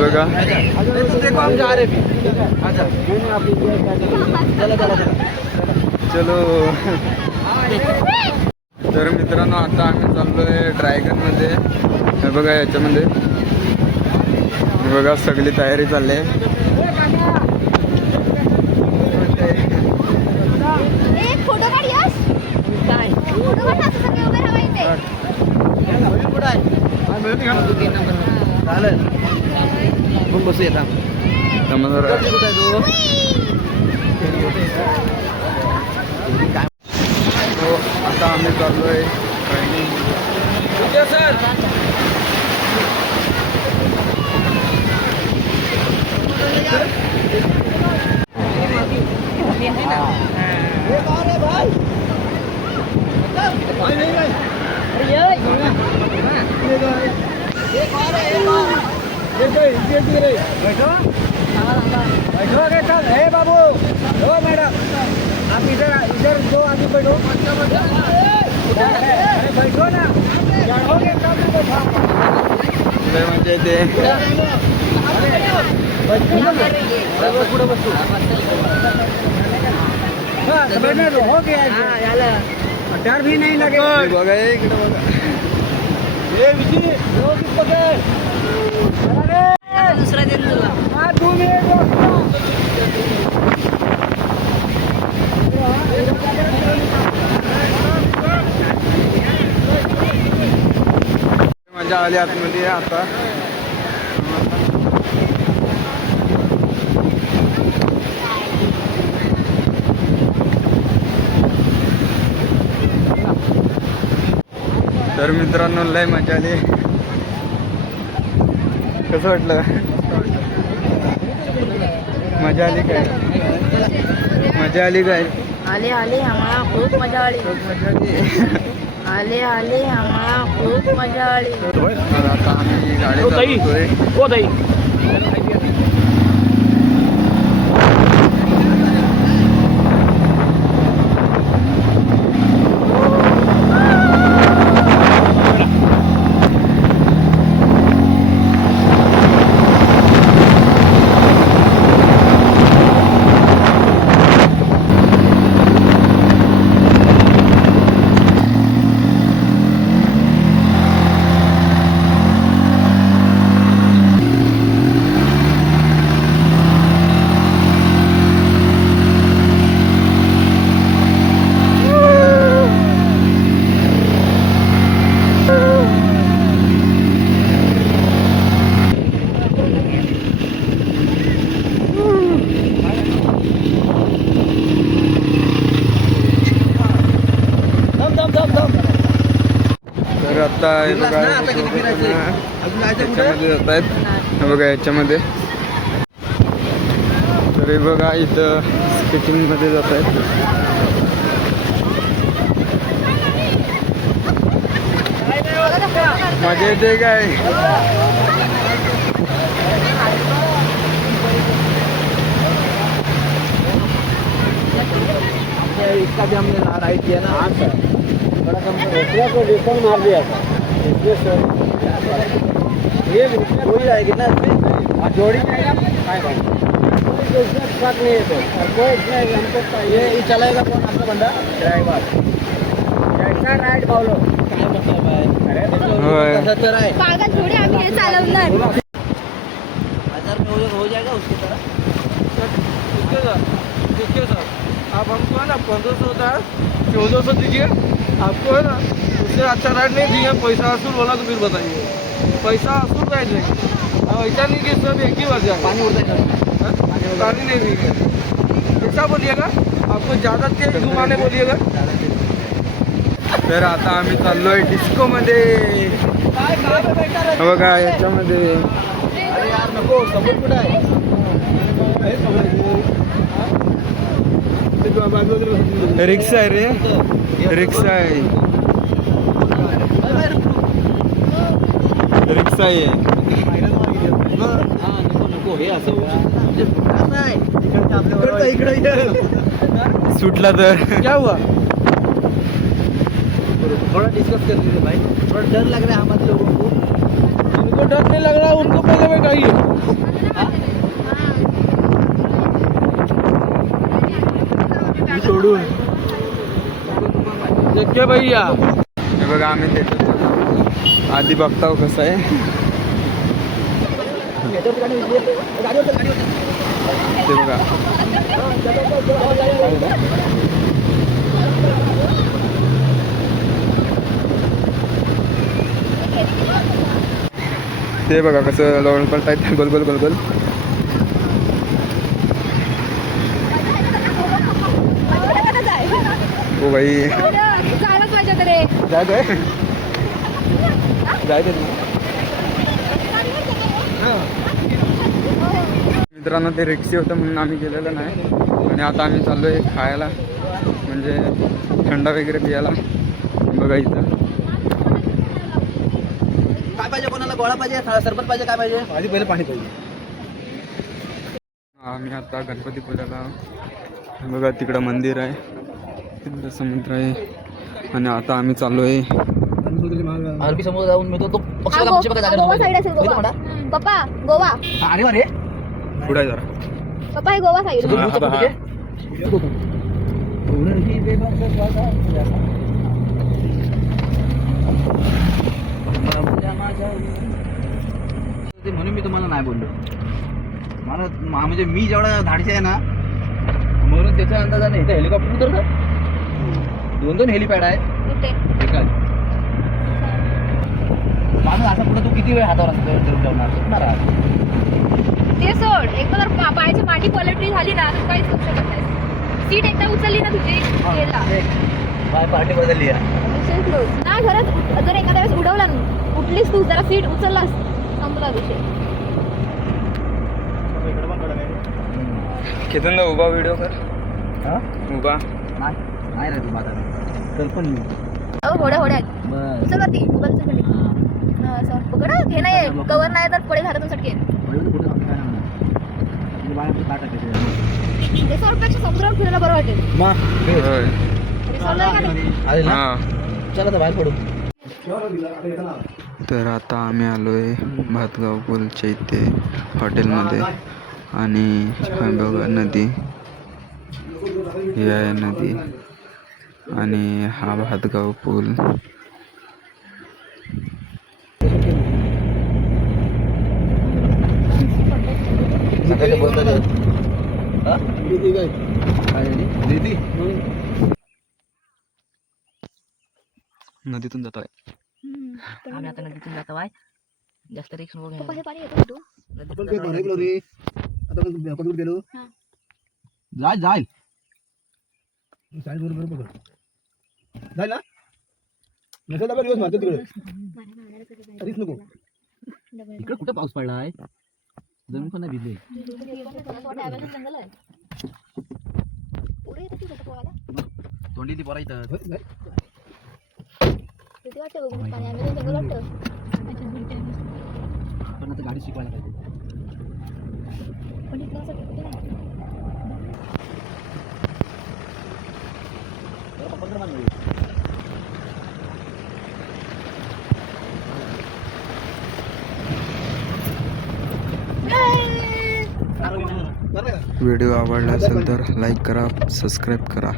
बघा चलो. तर मित्रांनो आता आम्ही चाललोय ड्रॅगन मध्ये. हे बघा याच्यामध्ये हे बघा सगळी तयारी चालली आहे. बसूया आता आम्ही चाललोय सर. बाबू हो मैडम आप इधर इधर दो आदमी बैठो. अरे बैठो ना. म्हणजे ते पुढे बसतो. हो गया डर भी नहीं लगे. बघा इकडे बघा. दुसरा दिन तुला मजा आली आतमध्ये आता. तर मित्रांनो लय मजा आली. कसं वाटलं? मजा आली काय? मजा आली काय? आले आले आम्हाला खूप मजा आली. आले आले आम्हाला खूप मजा आली. आता आम्ही गाडी चालवतोय. तर आता हे बघा याच्यामध्ये जात आहेत. हे बघा याच्यामध्ये. तर हे बघा इथं स्केटिंग मध्ये जात आहेत. मजा येते काय? इसका भी हमने राइड किया ना. हाँ सर बड़ा कम को डिस्काउंट मार दिया था. ये जोड़ी रहेगी ना इसमें. जोड़ी जाएगा साथ नहीं है तो कोई इसमें हमको ये चलाएगा कौन आपका बंदा ड्राइवर. ऐसा राइड बोलो पागल थोड़ी आम्ही हे चालवणार. 1000 में हो जाएगा उसकी तरह. देखिए सर आप हमको है ना 1500 था 1400 दीजिए. आपको है ना उससे अच्छा राइड नहीं दिए. पैसा वसूल बोला तो फिर बताइए. पैसा वसूल राइड नहीं. ऐसा नहीं कि सब एक ही बार जाए. पानी उड़ता है. पानी नहीं देंगे. ऐसा बोलिएगा. आपको ज़्यादा तेज घुमाने बोलिएगा. तर आता आम्ही चाललोय डिस्को मध्ये. बघा याच्यामध्ये अरे यार नको सपोर्ट कुठं आहे. रिक्षा आहे रे. रिक्षा आहे. रिक्षा आहे. नको हे असं इकडे सुटला तर क्या हुआ. थोड़ा डिस्कस कर लीजिए भाई. थोड़ा डर लग रहा है हमारे लोगों को. जिनको डर नहीं लग रहा उनको पहले बैठाइए। देखिए भैया हे बघा आम्ही देतो आधी बघताव कसं आहे ते बघा ते बघा कसं लोळ पलटायत गोल गोल गोल गोल ओ भाई जायलाच पाहिजे होतं रे. जायचंय जायचं मित्रांनो ते रिक्षी होतं म्हणून आम्ही गेलेलं नाही आणि आता आम्ही चाललोय खायला म्हणजे थंड वगैरे पियाला बघा इथं काय पाहिजे कोणाला गोळा पाहिजे सरबत पाहिजे काय पाहिजे आधी पहिले पाणी पाहिजे आम्ही आता गणपतीपुळ्याला आहोत. बघा तिकडं मंदिर आहे तिकडं समुद्र आहे आणि आता आम्ही चाललोय अरबी समुद्र जाऊन मिळतो तो गोवा साईड असेल गोवा. पप्पा गोवा. अरे अरे पुढे जरा पप्पा हे गोवा साईड. म्हणून मी तुम्हाला नाही बोललो मला म्हणजे मी जेवढा धाडसे आहे ना म्हणून त्याच्या अंदाजाने इथं हेलिकॉप्टर उतरतात 2-2 हेलिपॅड आहे कुठे? एका माणूस असा पुढे तू किती वेळ हातावर असं ठेवणार सुटणार ते सोड एकदा जर पायाची माती पलटली झाली ना तर काहीच करू शकत नाही. सीट एकदा उचलली ना तुझी गेला. काय पार्टी बदलली आहे विषय close. नाही खरंच जर एखाद्या वेळेस उडवला ना उठलीस तू जरा सीट उचललास संपला विषय. केतनला उभा व्हिडिओ कर उभा नाही रे तू माझा तर पण अहो होड्या होड्या आहेत. उचल वरती मोबाईल उचल खाली. असं पकड हं. हे नाही कवर नाही तर पडेल हातातून सटकेल. रिसॉर्टपेक्षा समुद्रावर फिरायला बरं वाटेल. होय रिसॉर्टला आहे का नाही? हां चला तर बाहेर पडू तर आता आम्ही आलोय भातगाव पूलच्या इथे हॉटेलमध्ये आणि हा बघा नदी ही आहे नदी आणि हा भातगाव पूल नदीतून जातो आहे आम्ही आता नदीतून जातो आहे जास्त रिक्स नको घ्यायला. हे पाणी येतं तू जाय जाय बरोबर जाय ना नसेल तर दिवस मारतो तिकडे तरीच नको इकडे कुठे पाऊस पडला आहे जमीन पण नाही भिजली जंगल आहे पुढे येतं की कुठं पोहायला तोंडी ती पोरा इथं किती वाटतं बघून पाणी आम्ही जंगल वाटतं. पण आता गाडी शिकवायला पाहिजे पण इथलं असं कुठे नाही. व्हिडिओ आवडला असेल तर लाईक करा सबस्क्राईब करा.